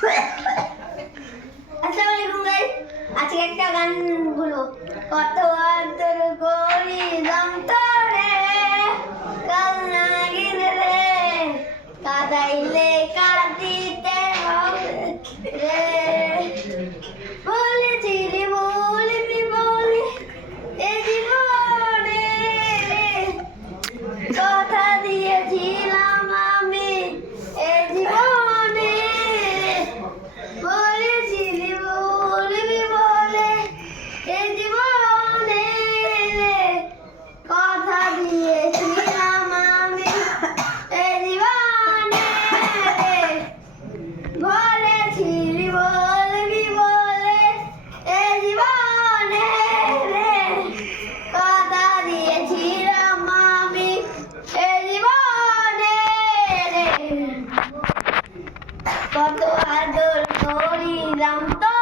আসসালামু আলাইকুম গাইস, আজকে একটা গান বলবো। কত আদর করিলাম তোরে, কাল নাগিরে রে, কাদাইলে কাঁদিতে হবে রে। বলেছিলি বলিবি বলে এ জীবনে, কথা দিয়েছিলাম আমি এ জীবনে। বলেছিলি বলবি বলে এ জীবনে, কথা দিয়েছিলাম আমি এ জীবনে। বলেছিলি বলবি বলে এ জীবনে, কথা দিয়েছিলাম আমি এ জীবনে। কত আদর করিলাম তো